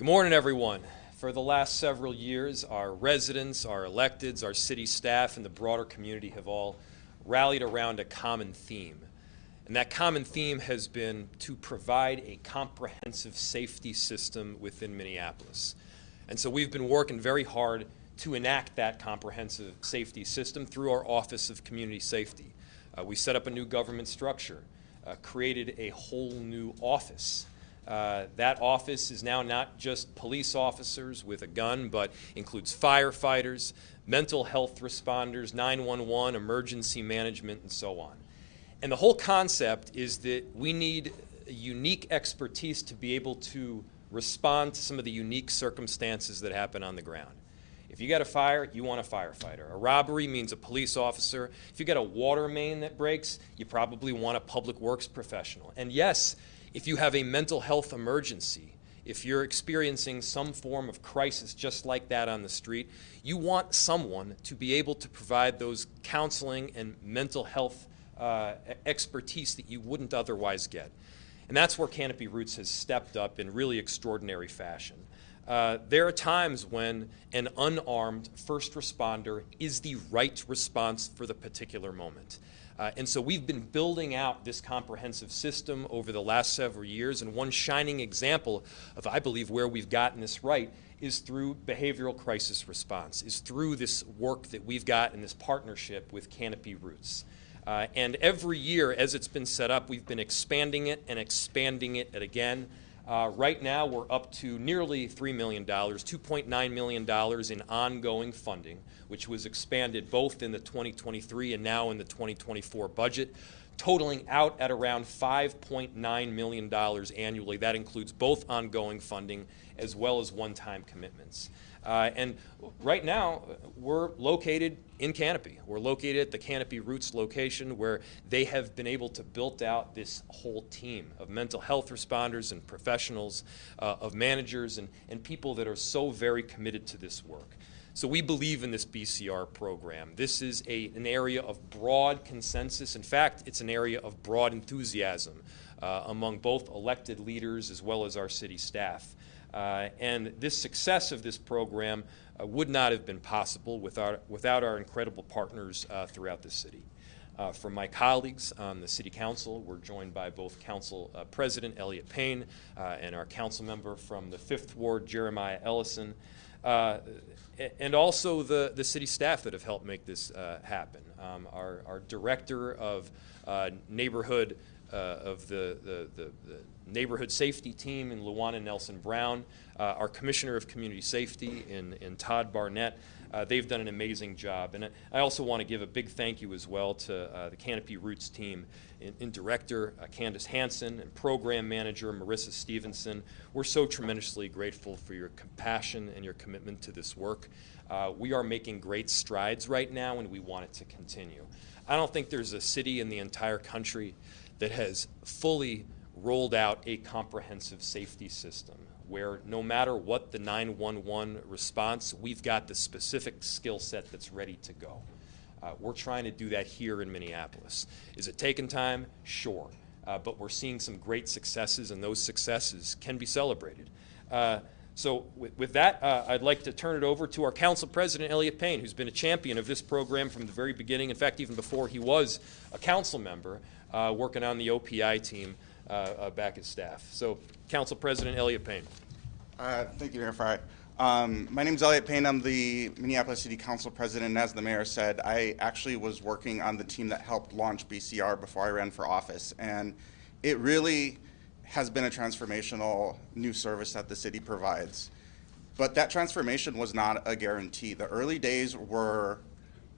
Good morning, everyone. For the last several years, our residents, our electeds, our city staff, and the broader community have all rallied around a common theme. And that common theme has been to provide a comprehensive safety system within Minneapolis. And so we've been working very hard to enact that comprehensive safety system through our Office of Community Safety. We set up a new government structure, created a whole new office. That office is now not just police officers with a gun, but includes firefighters, mental health responders, 911, emergency management, and so on. And the whole concept is that we need a unique expertise to be able to respond to some of the unique circumstances that happen on the ground. If you got a fire, you want a firefighter. A robbery means a police officer. If you got a water main that breaks, you probably want a public works professional. And yes, if you have a mental health emergency, if you're experiencing some form of crisis just like that on the street, you want someone to be able to provide those counseling and mental health expertise that you wouldn't otherwise get. And that's where Canopy Roots has stepped up in really extraordinary fashion. There are times when an unarmed first responder is the right response for the particular moment. And so we've been building out this comprehensive system over the last several years, and one shining example of, I believe, where we've gotten this right is through behavioral crisis response, is through this work that we've got in this partnership with Canopy Roots. And every year, as it's been set up, we've been expanding it and expanding it again. Right now, we're up to nearly $3 million, $2.9 million in ongoing funding, which was expanded both in the 2023 and now in the 2024 budget, totaling out at around $5.9 million annually. That includes both ongoing funding as well as one-time commitments. And right now, we're located in Canopy. We're located at the Canopy Roots location where they have been able to build out this whole team of mental health responders and professionals, of managers and people that are so very committed to this work. So we believe in this BCR program. This is an area of broad consensus. In fact, it's an area of broad enthusiasm among both elected leaders as well as our city staff. And this success of this program would not have been possible without our incredible partners throughout the city. From my colleagues on the City Council, we're joined by both Council President Elliott Payne and our council member from the 5th Ward, Jeremiah Ellison, and also the city staff that have helped make this happen. Our director of neighborhood of the neighborhood safety team in Luana and Nelson Brown, our commissioner of community safety in Todd, Barnette. They've done an amazing job. And I also want to give a big thank you as well to the Canopy Roots team in director Candace Hansen and program manager Marissa Stevenson. We're so tremendously grateful for your compassion and your commitment to this work. We are making great strides right now, and we want it to continue. I don't think there's a city in the entire country that has fully rolled out a comprehensive safety system where no matter what the 911 response, we've got the specific skill set that's ready to go. We're trying to do that here in Minneapolis. Is it taking time? Sure. But we're seeing some great successes, and those successes can be celebrated. So with that, I'd like to turn it over to our Council President, Elliott Payne, who's been a champion of this program from the very beginning. In fact, even before he was a council member, working on the OPI team back at staff. So, Council President Elliott Payne. Thank you, Mayor Frey. My name is Elliott Payne. I'm the Minneapolis City Council President, and as the Mayor said, I actually was working on the team that helped launch BCR before I ran for office, and it really has been a transformational new service that the city provides. But that transformation was not a guarantee. The early days were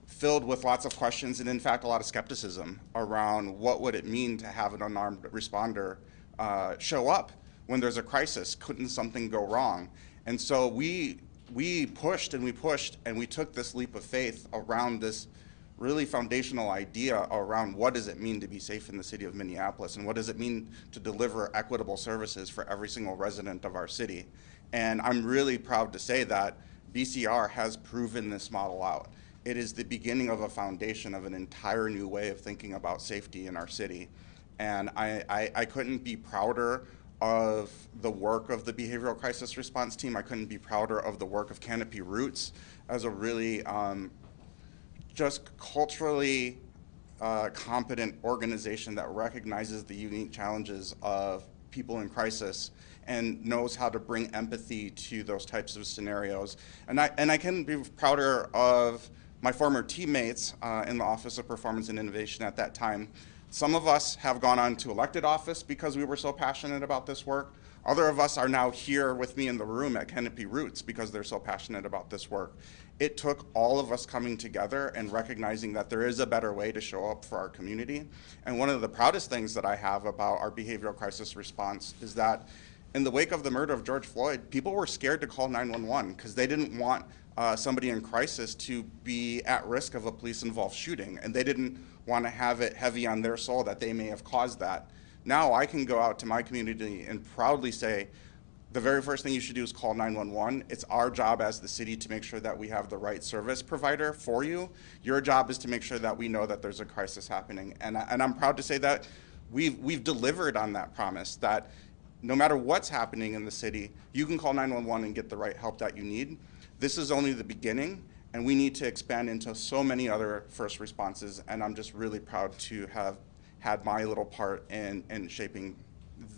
filled with lots of questions and, in fact, a lot of skepticism around what would it mean to have an unarmed responder show up when there's a crisis. Couldn't something go wrong? And so we pushed and we pushed, and we took this leap of faith around this really foundational idea around what does it mean to be safe in the city of Minneapolis, and what does it mean to deliver equitable services for every single resident of our city. And I'm really proud to say that BCR has proven this model out. It is the beginning of a foundation of an entire new way of thinking about safety in our city. And I couldn't be prouder of the work of the behavioral crisis response team. I couldn't be prouder of the work of Canopy Roots as a really just culturally competent organization that recognizes the unique challenges of people in crisis and knows how to bring empathy to those types of scenarios. And I can be prouder of my former teammates in the Office of Performance and Innovation at that time. Some of us have gone on to elected office because we were so passionate about this work. Other of us are now here with me in the room at Canopy Roots because they're so passionate about this work. It took all of us coming together and recognizing that there is a better way to show up for our community. And one of the proudest things that I have about our behavioral crisis response is that in the wake of the murder of George Floyd, people were scared to call 911 because they didn't want somebody in crisis to be at risk of a police-involved shooting, and they didn't want to have it heavy on their soul that they may have caused that. Now I can go out to my community and proudly say, the very first thing you should do is call 911. It's our job as the city to make sure that we have the right service provider for you. Your job is to make sure that we know that there's a crisis happening. And I'm proud to say that we've delivered on that promise, that no matter what's happening in the city, you can call 911 and get the right help that you need. This is only the beginning, and we need to expand into so many other first responses, and I'm just really proud to have had my little part in shaping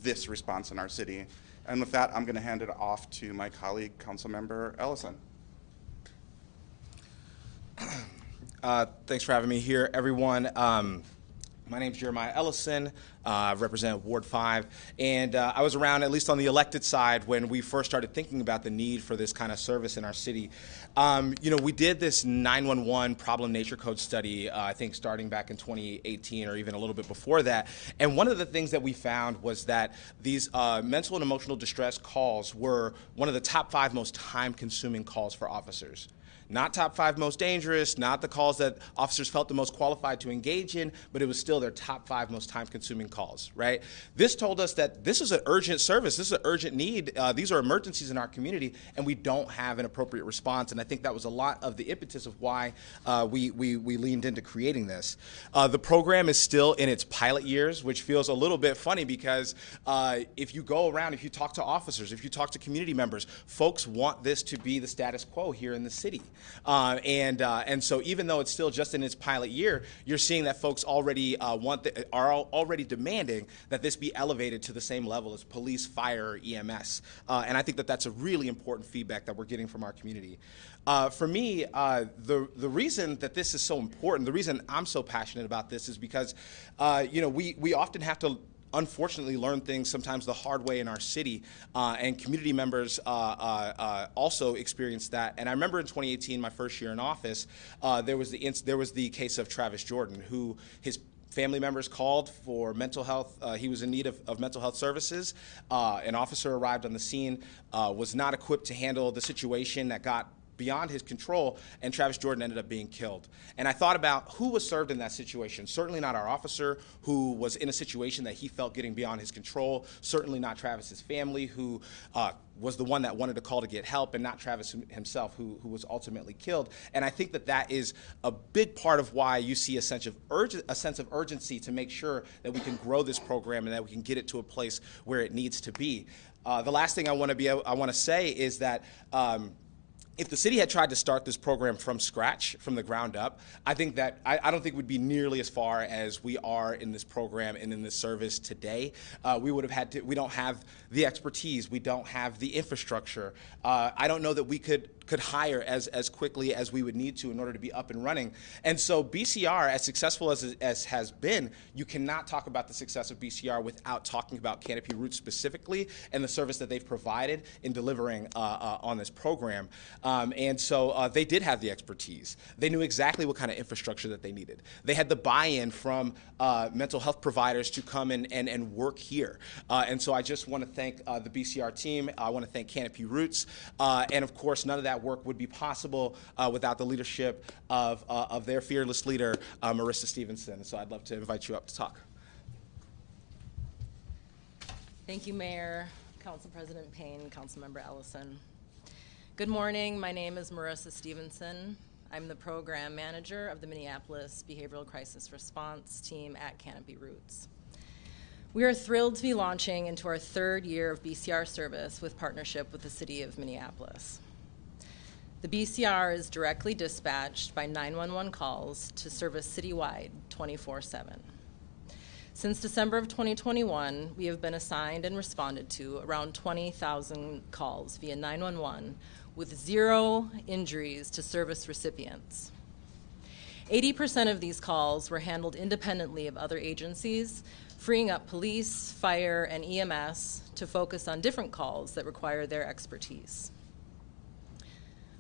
this response in our city. And with that, I'm going to hand it off to my colleague, Councilmember Ellison. Thanks for having me here, everyone. My name's Jeremiah Ellison. I represent Ward 5, and I was around, at least on the elected side, when we first started thinking about the need for this kind of service in our city. We did this 911 problem nature code study, I think starting back in 2018 or even a little bit before that. And one of the things that we found was that these mental and emotional distress calls were one of the top 5 most time-consuming calls for officers. Not top 5 most dangerous, not the calls that officers felt the most qualified to engage in, but it was still their top 5 most time-consuming calls, right? This told us that this is an urgent service, this is an urgent need, these are emergencies in our community, and we don't have an appropriate response, and I think that was a lot of the impetus of why we leaned into creating this. The program is still in its pilot years, which feels a little bit funny because if you go around, if you talk to officers, if you talk to community members, folks want this to be the status quo here in the city. And so even though it's still just in its pilot year, you're seeing that folks already are already demanding that this be elevated to the same level as police, fire, or EMS. And I think that that's a really important feedback that we're getting from our community. For me, the reason that this is so important, the reason I'm so passionate about this is because, we often have to unfortunately learn things sometimes the hard way in our city, and community members also experienced that. And I remember in 2018, my first year in office, there was the case of Travis Jordan, who his family members called for mental health. He was in need of mental health services. An officer arrived on the scene, was not equipped to handle the situation that got beyond his control, and Travis Jordan ended up being killed. And I thought about who was served in that situation. Certainly not our officer, who was in a situation that he felt getting beyond his control. Certainly not Travis's family, who was the one that wanted to call to get help, and not Travis himself, who was ultimately killed. And I think that that is a big part of why you see a sense of urgency to make sure that we can grow this program and that we can get it to a place where it needs to be. The last thing I want to say is that if the city had tried to start this program from scratch, from the ground up, I think that I don't think we'd be nearly as far as we are in this program and in this service today. We would have had to. We don't have the expertise. We don't have the infrastructure. I don't know that we could hire as quickly as we would need to in order to be up and running. And so BCR, as successful as has been, you cannot talk about the success of BCR without talking about Canopy Roots specifically and the service that they've provided in delivering on this program. And so they did have the expertise. They knew exactly what kind of infrastructure that they needed. They had the buy-in from mental health providers to come and work here. And so I just want to thank the BCR team. I want to thank Canopy Roots. And of course, none of that work would be possible without the leadership of their fearless leader, Marissa Stevenson. So I'd love to invite you up to talk. Thank you, Mayor, Council President Payne, Councilmember Ellison. Good morning. My name is Marissa Stevenson. I'm the program manager of the Minneapolis Behavioral Crisis Response Team at Canopy Roots. We are thrilled to be launching into our third year of BCR service with partnership with the City of Minneapolis. The BCR is directly dispatched by 911 calls to service citywide 24/7. Since December of 2021, we have been assigned and responded to around 20,000 calls via 911 with 0 injuries to service recipients. 80% of these calls were handled independently of other agencies, freeing up police, fire, and EMS to focus on different calls that require their expertise.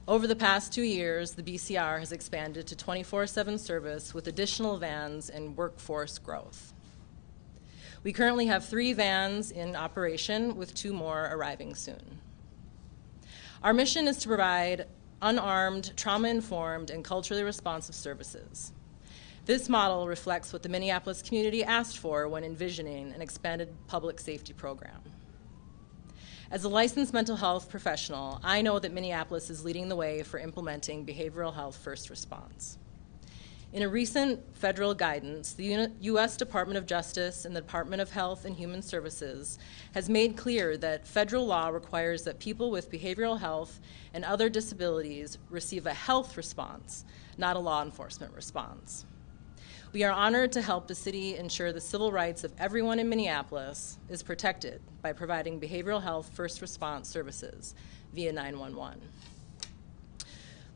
Over the past 2 years, the BCR has expanded to 24/7 service with additional vans and workforce growth. We currently have 3 vans in operation with 2 more arriving soon. Our mission is to provide unarmed, trauma-informed, and culturally responsive services. This model reflects what the Minneapolis community asked for when envisioning an expanded public safety program. As a licensed mental health professional, I know that Minneapolis is leading the way for implementing behavioral health first response. In a recent federal guidance, the U.S. Department of Justice and the Department of Health and Human Services has made clear that federal law requires that people with behavioral health and other disabilities receive a health response, not a law enforcement response. We are honored to help the city ensure the civil rights of everyone in Minneapolis is protected by providing behavioral health first response services via 911.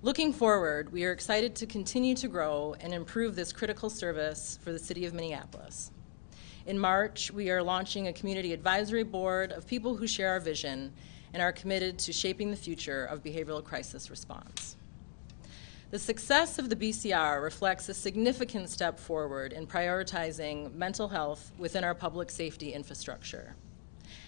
Looking forward, we are excited to continue to grow and improve this critical service for the City of Minneapolis. In March, we are launching a community advisory board of people who share our vision and are committed to shaping the future of behavioral crisis response. The success of the BCR reflects a significant step forward in prioritizing mental health within our public safety infrastructure.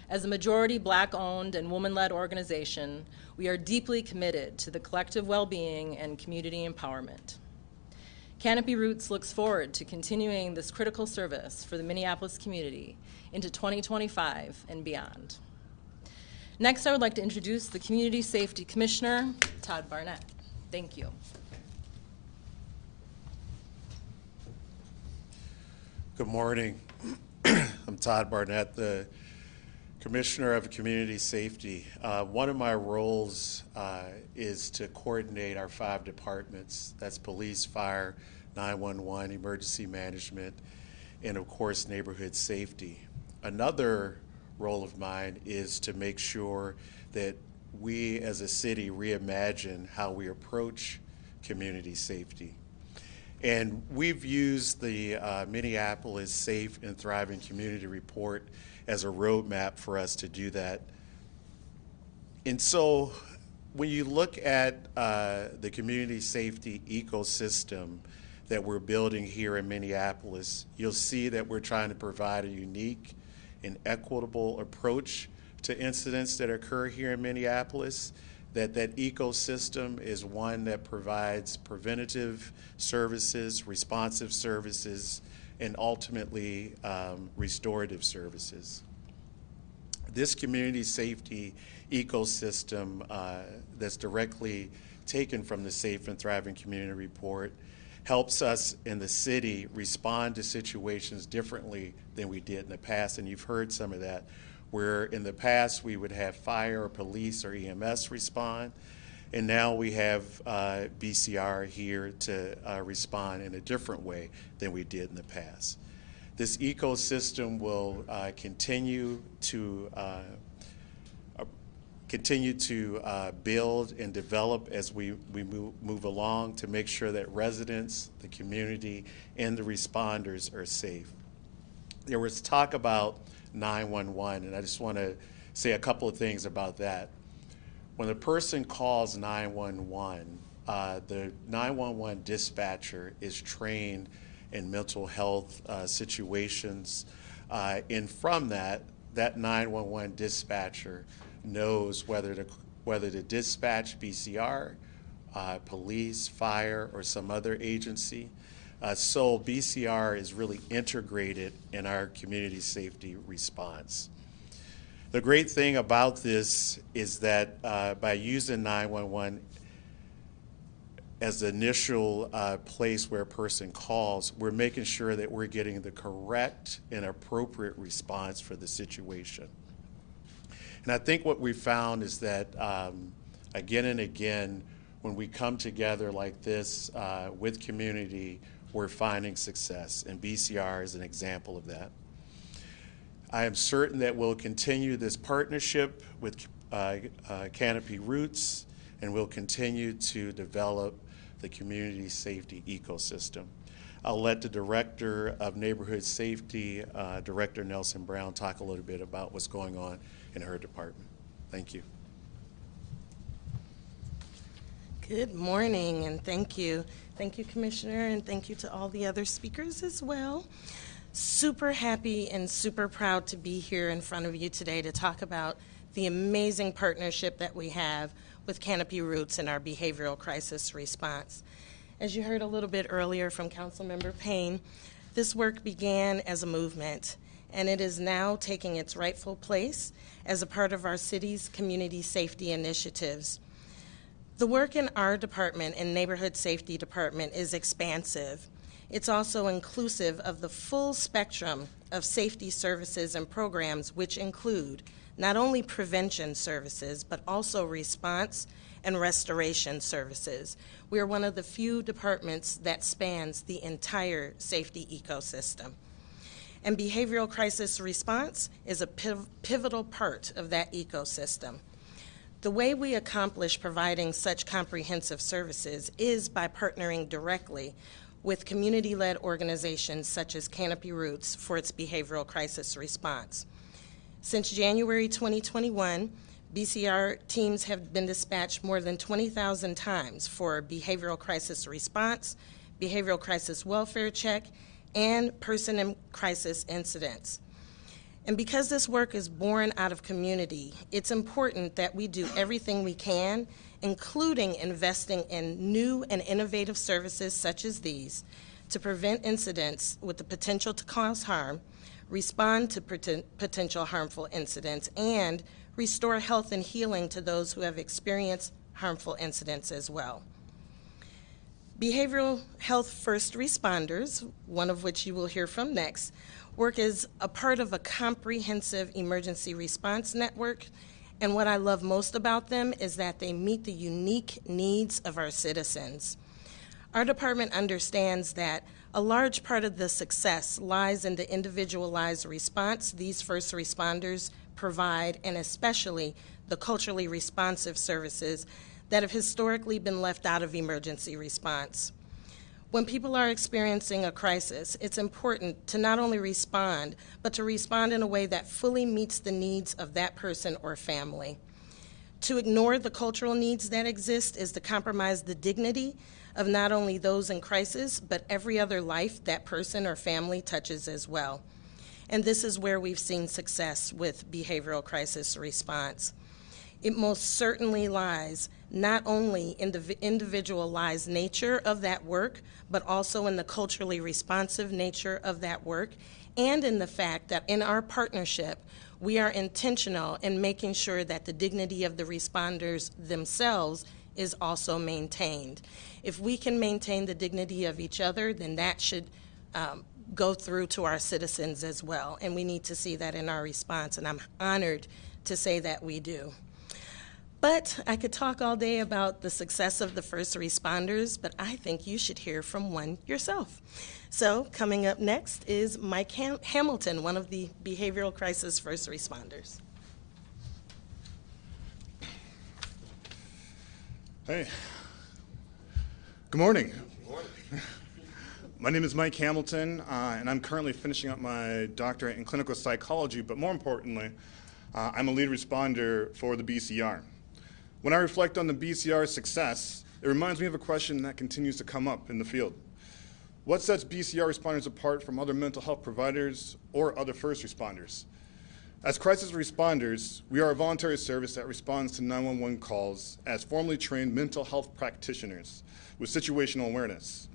As a majority Black-owned and woman-led organization, we are deeply committed to the collective well-being and community empowerment. Canopy Roots looks forward to continuing this critical service for the Minneapolis community into 2025 and beyond. Next, I would like to introduce the Community Safety Commissioner, Todd Barnette. Thank you. Good morning. I'm Todd Barnette, the Commissioner of Community Safety. One of my roles is to coordinate our 5 departments. That's police, fire, 911, emergency management, and of course, neighborhood safety. Another role of mine is to make sure that we as a city reimagine how we approach community safety. And we've used the Minneapolis Safe and Thriving Community Report as a roadmap for us to do that. And so when you look at the community safety ecosystem that we're building here in Minneapolis, you'll see that we're trying to provide a unique and equitable approach to incidents that occur here in Minneapolis. That ecosystem is one that provides preventative services, responsive services, and ultimately restorative services. This community safety ecosystem that's directly taken from the Safe and Thriving Community Report helps us in the city respond to situations differently than we did in the past, and you've heard some of that. Where in the past we would have fire or police or EMS respond, and now we have BCR here to respond in a different way than we did in the past. This ecosystem will continue to build and develop as we move along to make sure that residents, the community, and the responders are safe. There was talk about 911, and I just want to say a couple of things about that. When a person calls 911, the 911 dispatcher is trained in mental health situations, and from that 911 dispatcher knows whether to dispatch BCR, police, fire, or some other agency. So BCR is really integrated in our community safety response. The great thing about this is that by using 911, as the initial place where a person calls, we're making sure that we're getting the correct and appropriate response for the situation. And I think what we found is that again and again, when we come together like this with community, we're finding success, and BCR is an example of that. I am certain that we'll continue this partnership with Canopy Roots, and we'll continue to develop the community safety ecosystem. I'll let the Director of Neighborhood Safety, Director Nelson Brown, talk a little bit about what's going on in her department. Thank you. Good morning, and thank you. Thank you, Commissioner, and thank you to all the other speakers as well. Super happy and super proud to be here in front of you today to talk about the amazing partnership that we have with Canopy Roots in our behavioral crisis response. As you heard a little bit earlier from Councilmember Payne, this work began as a movement, and it is now taking its rightful place as a part of our city's community safety initiatives. The work in our department and neighborhood safety department is expansive. It's also inclusive of the full spectrum of safety services and programs, which include not only prevention services, but also response and restoration services. We are one of the few departments that spans the entire safety ecosystem. And behavioral crisis response is a pivotal part of that ecosystem. The way we accomplish providing such comprehensive services is by partnering directly with community-led organizations such as Canopy Roots for its behavioral crisis response. Since January 2021, BCR teams have been dispatched more than 20,000 times for behavioral crisis response, behavioral crisis welfare check, and person in crisis incidents. And because this work is born out of community, it's important that we do everything we can, including investing in new and innovative services such as these, to prevent incidents with the potential to cause harm, respond to potential harmful incidents, and restore health and healing to those who have experienced harmful incidents as well. Behavioral health first responders, one of which you will hear from next, work as a part of a comprehensive emergency response network, and what I love most about them is that they meet the unique needs of our citizens. Our department understands that a large part of the success lies in the individualized response these first responders provide, and especially the culturally responsive services that have historically been left out of emergency response. When people are experiencing a crisis, it's important to not only respond, but to respond in a way that fully meets the needs of that person or family. To ignore the cultural needs that exist is to compromise the dignity of not only those in crisis, but every other life that person or family touches as well. And this is where we've seen success with behavioral crisis response. It most certainly lies not only in the individualized nature of that work, but also in the culturally responsive nature of that work, and in the fact that in our partnership, we are intentional in making sure that the dignity of the responders themselves is also maintained. If we can maintain the dignity of each other, then that should go through to our citizens as well, and we need to see that in our response, and I'm honored to say that we do. But I could talk all day about the success of the first responders, but I think you should hear from one yourself. So coming up next is Mike Hamilton, one of the behavioral crisis first responders. Hey, good morning. Good morning. My name is Mike Hamilton, and I'm currently finishing up my doctorate in clinical psychology, but more importantly, I'm a lead responder for the BCR. When I reflect on the BCR's success, it reminds me of a question that continues to come up in the field. What sets BCR responders apart from other mental health providers or other first responders? As crisis responders, we are a voluntary service that responds to 911 calls as formally trained mental health practitioners with situational awareness.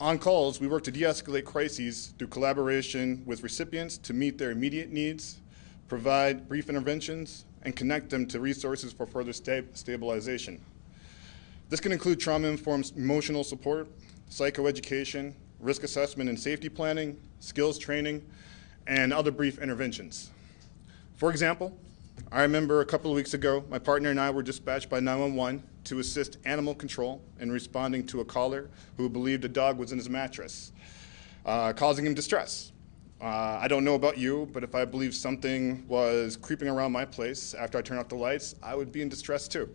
On calls, we work to de-escalate crises through collaboration with recipients to meet their immediate needs, provide brief interventions, and connect them to resources for further stabilization. This can include trauma-informed emotional support, psychoeducation, risk assessment and safety planning, skills training, and other brief interventions. For example, I remember a couple of weeks ago, my partner and I were dispatched by 911 to assist animal control in responding to a caller who believed a dog was in his mattress, causing him distress. I don't know about you, but if I believed something was creeping around my place after I turned off the lights, I would be in distress too.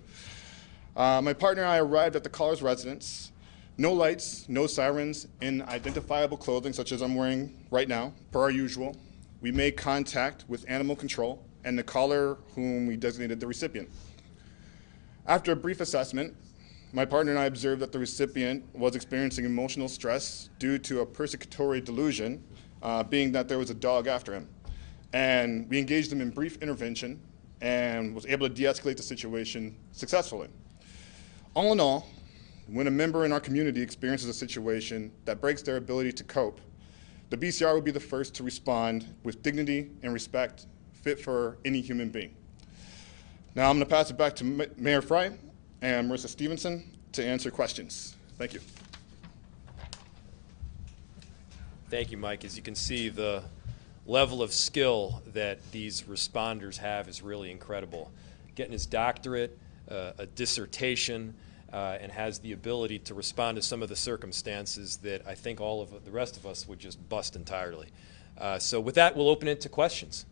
My partner and I arrived at the caller's residence. No lights, no sirens, in identifiable clothing such as I'm wearing right now, per our usual. We made contact with animal control and the caller whom we designated the recipient. After a brief assessment, my partner and I observed that the recipient was experiencing emotional stress due to a persecutory delusion, being that there was a dog after him. And we engaged him in brief intervention and was able to de-escalate the situation successfully. All in all, when a member in our community experiences a situation that breaks their ability to cope, the BCR will be the first to respond with dignity and respect fit for any human being. Now I'm going to pass it back to Mayor Frey and Marissa Stevenson to answer questions. Thank you. Thank you, Mike. As you can see, the level of skill that these responders have is really incredible. Getting his doctorate, a dissertation, and has the ability to respond to some of the circumstances that I think all of the rest of us would just bust entirely. So with that, we'll open it to questions.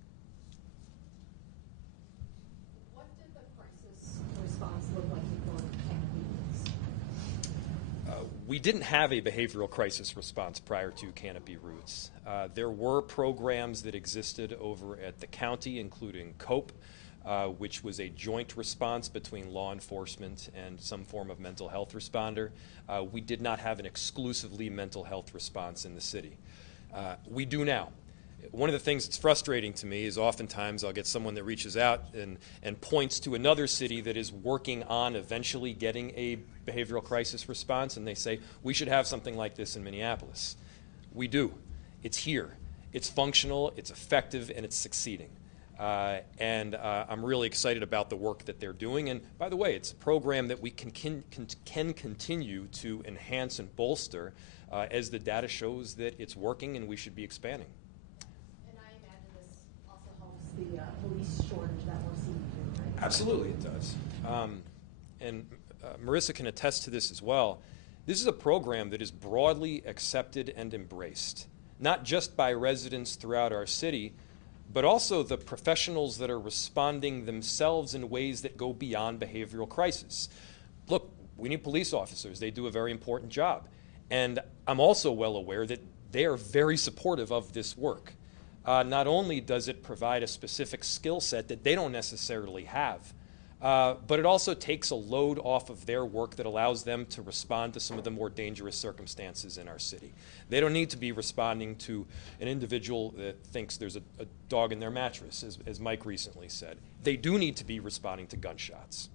What did the crisis response look like before Canopy Roots? We didn't have a behavioral crisis response prior to Canopy Roots. There were programs that existed over at the county, including COPE, which was a joint response between law enforcement and some form of mental health responder. We did not have an exclusively mental health response in the city. We do now. One of the things that's frustrating to me is oftentimes I'll get someone that reaches out and points to another city that is working on eventually getting a behavioral crisis response, and they say, we should have something like this in Minneapolis. We do. It's here. It's functional, it's effective, and it's succeeding. I'm really excited about the work that they're doing. And by the way, it's a program that we can continue to enhance and bolster as the data shows that it's working and we should be expanding. And I imagine this also helps the police shortage that we're seeing here, right? Absolutely it does. Marissa can attest to this as well. This is a program that is broadly accepted and embraced, not just by residents throughout our city, but also the professionals that are responding themselves in ways that go beyond behavioral crisis. Look, we need police officers. They do a very important job. And I'm also well aware that they are very supportive of this work. Not only does it provide a specific skill set that they don't necessarily have, but it also takes a load off of their work that allows them to respond to some of the more dangerous circumstances in our city. They don't need to be responding to an individual that thinks there's a dog in their mattress, as Mike recently said. They do need to be responding to gunshots.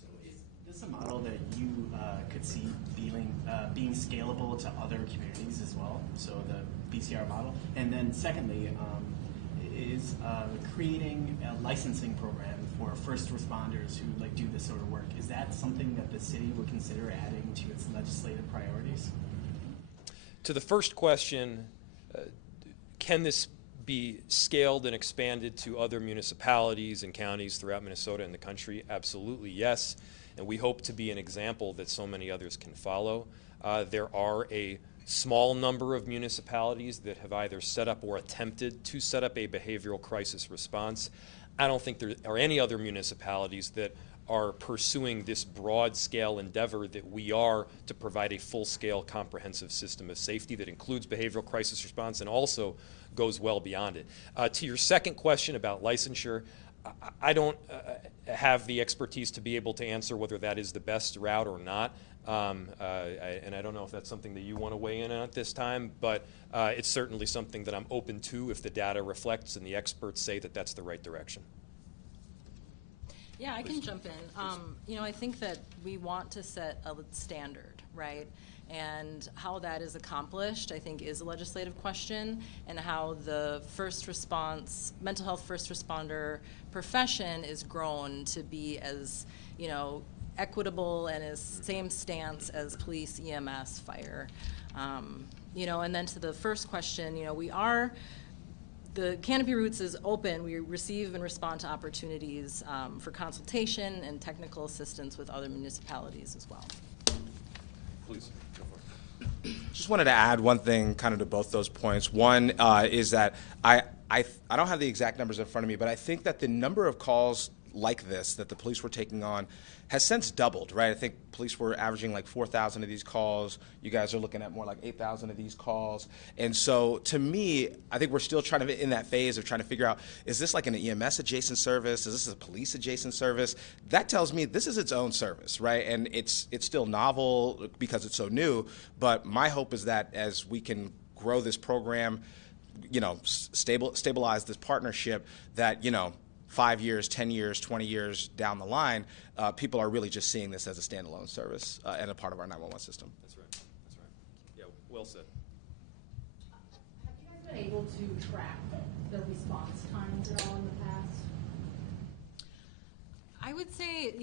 So is this a model that you could see being scalable to other communities as well? So the BCR model? And then secondly, is creating a licensing program for first responders who do this sort of work, is that something that the city would consider adding to its legislative priorities? To the first question, can this be scaled and expanded to other municipalities and counties throughout Minnesota and the country? Absolutely, yes. And we hope to be an example that so many others can follow. There are a small number of municipalities that have either set up or attempted to set up a behavioral crisis response. I don't think there are any other municipalities that are pursuing this broad-scale endeavor that we are to provide a full-scale comprehensive system of safety that includes behavioral crisis response and also goes well beyond it. To your second question about licensure, I don't have the expertise to be able to answer whether that is the best route or not. And I don't know if that's something that you want to weigh in on at this time, but it's certainly something that I'm open to if the data reflects and the experts say that that's the right direction. Yeah, I can jump in. I think that we want to set a standard, right? And how that is accomplished, I think, is a legislative question, and how the first response, mental health first responder profession is grown to be as, equitable and as same stance as police, EMS, fire. And then to the first question, the Canopy Roots is open. We receive and respond to opportunities for consultation and technical assistance with other municipalities as well. Please. Just wanted to add one thing kind of to both those points. One is that I don't have the exact numbers in front of me, but I think that the number of calls like this that the police were taking on has since doubled, right? I think police were averaging like 4,000 of these calls. You guys are looking at more like 8,000 of these calls. And so to me, I think we're still trying to, in that phase of trying to figure out, is this like an EMS adjacent service? Is this a police adjacent service? That tells me this is its own service, right? And it's still novel because it's so new, but my hope is that as we can grow this program, stabilize this partnership, that, 5 years, 10 years, 20 years down the line, people are really just seeing this as a standalone service and a part of our 911 system. That's right. Yeah, well said. Have you guys been able to track the response times at all in the past? I would say,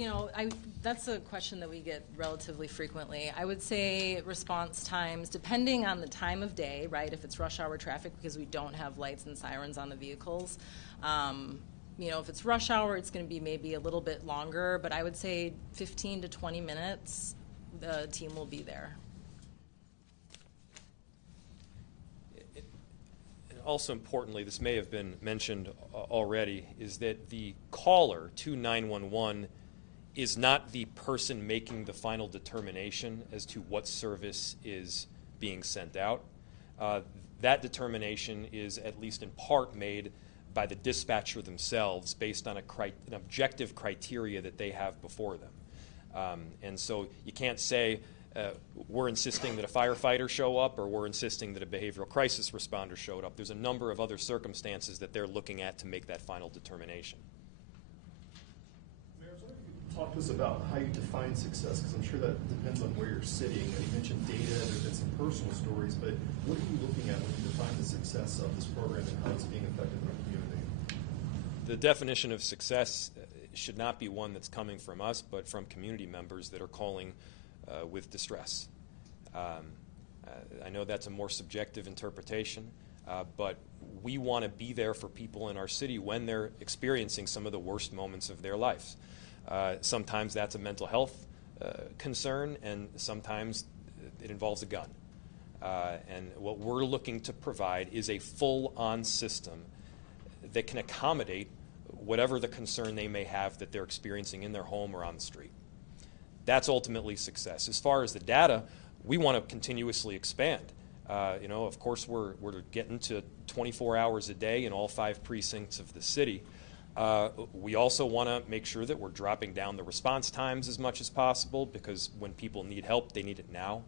that's a question that we get relatively frequently. I would say response times, depending on the time of day, right? If it's rush hour traffic, because we don't have lights and sirens on the vehicles. If it's rush hour, it's going to be maybe a little bit longer, but I would say 15 to 20 minutes, the team will be there. And also importantly, this may have been mentioned already, is that the caller to 911 is not the person making the final determination as to what service is being sent out. That determination is at least in part made by the dispatcher themselves based on an objective criteria that they have before them. And so you can't say we're insisting that a firefighter show up or we're insisting that a behavioral crisis responder showed up. There's a number of other circumstances that they're looking at to make that final determination. Mayor, I was wondering if you could talk to us about how you define success, because I'm sure that depends on where you're sitting. You mentioned data, there have been some personal stories, but what are you looking at when you define the success of this program and how it's being effective in our community? The definition of success should not be one that's coming from us, but from community members that are calling with distress. I know that's a more subjective interpretation, but we want to be there for people in our city when they're experiencing some of the worst moments of their lives. Sometimes that's a mental health concern, and sometimes it involves a gun. And what we're looking to provide is a full-on system that can accommodate whatever the concern they may have that they're experiencing in their home or on the street. That's ultimately success. As far as the data, we want to continuously expand. Of course, we're getting to 24 hours a day in all 5 precincts of the city. We also want to make sure that we're dropping down the response times as much as possible, because when people need help, they need it now.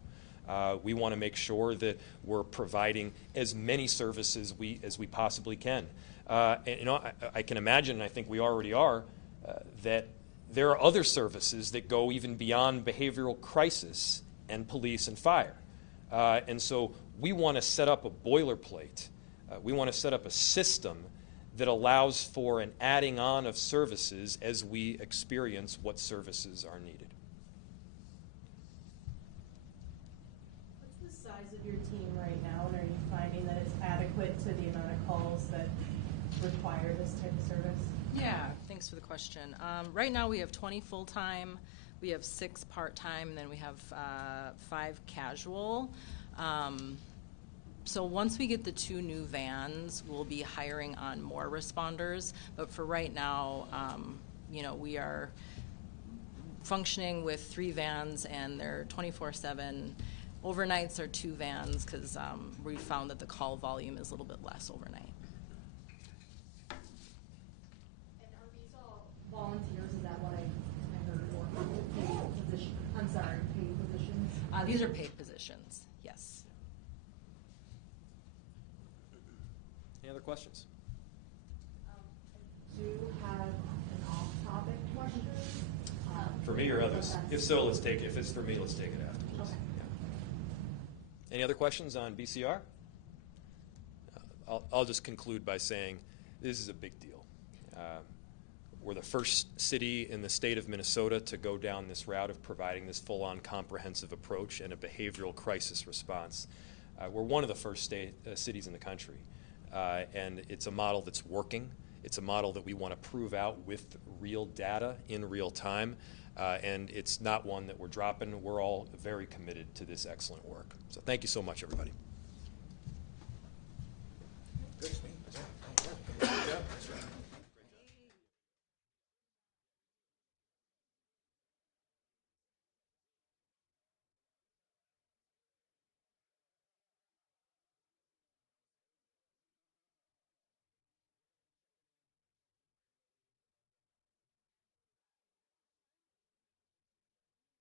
We want to make sure that we're providing as many services as we possibly can. I can imagine, and I think we already are, that there are other services that go even beyond behavioral crisis and police and fire. And so we want to set up a boilerplate. We want to set up a system that allows for an adding on of services as we experience what services are needed. What's the size of your team right now, and are you finding that it's adequate to the amount of calls that require this type of service? Yeah, thanks for the question. Right now we have 20 full-time, we have 6 part-time, and then we have 5 casual. So once we get the 2 new vans, we'll be hiring on more responders. But for right now, we are functioning with 3 vans, and they're 24/7. Overnights are 2 vans because we found that the call volume is a little bit less overnight. And are these all volunteers? Is that what I heard? Or paid position? I'm sorry, paid positions? These are paid positions, yes. Any other questions? I do have an off-topic question. question? For me or others? If so, let's take it. If it's for me, let's take it afterwards. Okay. Yeah. Any other questions on BCR? I'll just conclude by saying this is a big deal. We're the first city in the state of Minnesota to go down this route of providing this full-on comprehensive approach and a behavioral crisis response. We're one of the first cities in the country, and it's a model that's working. It's a model that we want to prove out with real data in real time, and it's not one that we're dropping. We're all very committed to this excellent work. So thank you so much, everybody.